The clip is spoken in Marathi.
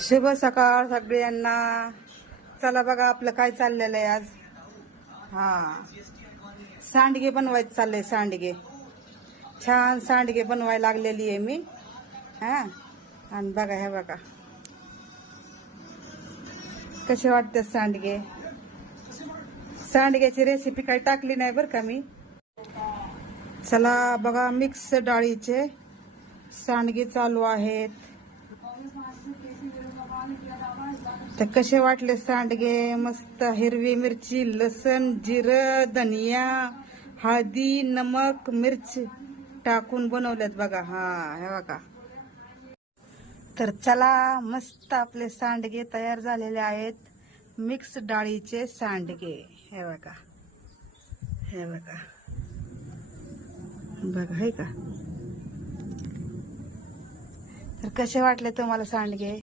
शुभ सकाळ सगळ्यांना. चला बघा आपलं काय चाललेलं आहे आज. हा, सांडगे बनवायचं चाललंय. सांडगे, छान सांडगे बनवायला लागलेली आहे मी. हा, आणि बघा हे बघा कसे वाटते सांडगे. सांडग्याची रेसिपी काही टाकली नाही बरं का मी. चला बघा, मिक्स डाळीचे सांडगे चालू आहेत. तर कसे वाटले सांडगे. मस्त हिरवी मिरची, लसण, जिरं, धनिया, हळदी, नमक, मिरच टाकून बनवलेत बघा. हा हे बघा. तर चला, मस्त आपले सांडगे तयार झालेले आहेत. मिक्स डाळीचे सांडगे. हे बघा, हे बघा बघा, हे का. तर कसे वाटले तुम्हाला सांडगे.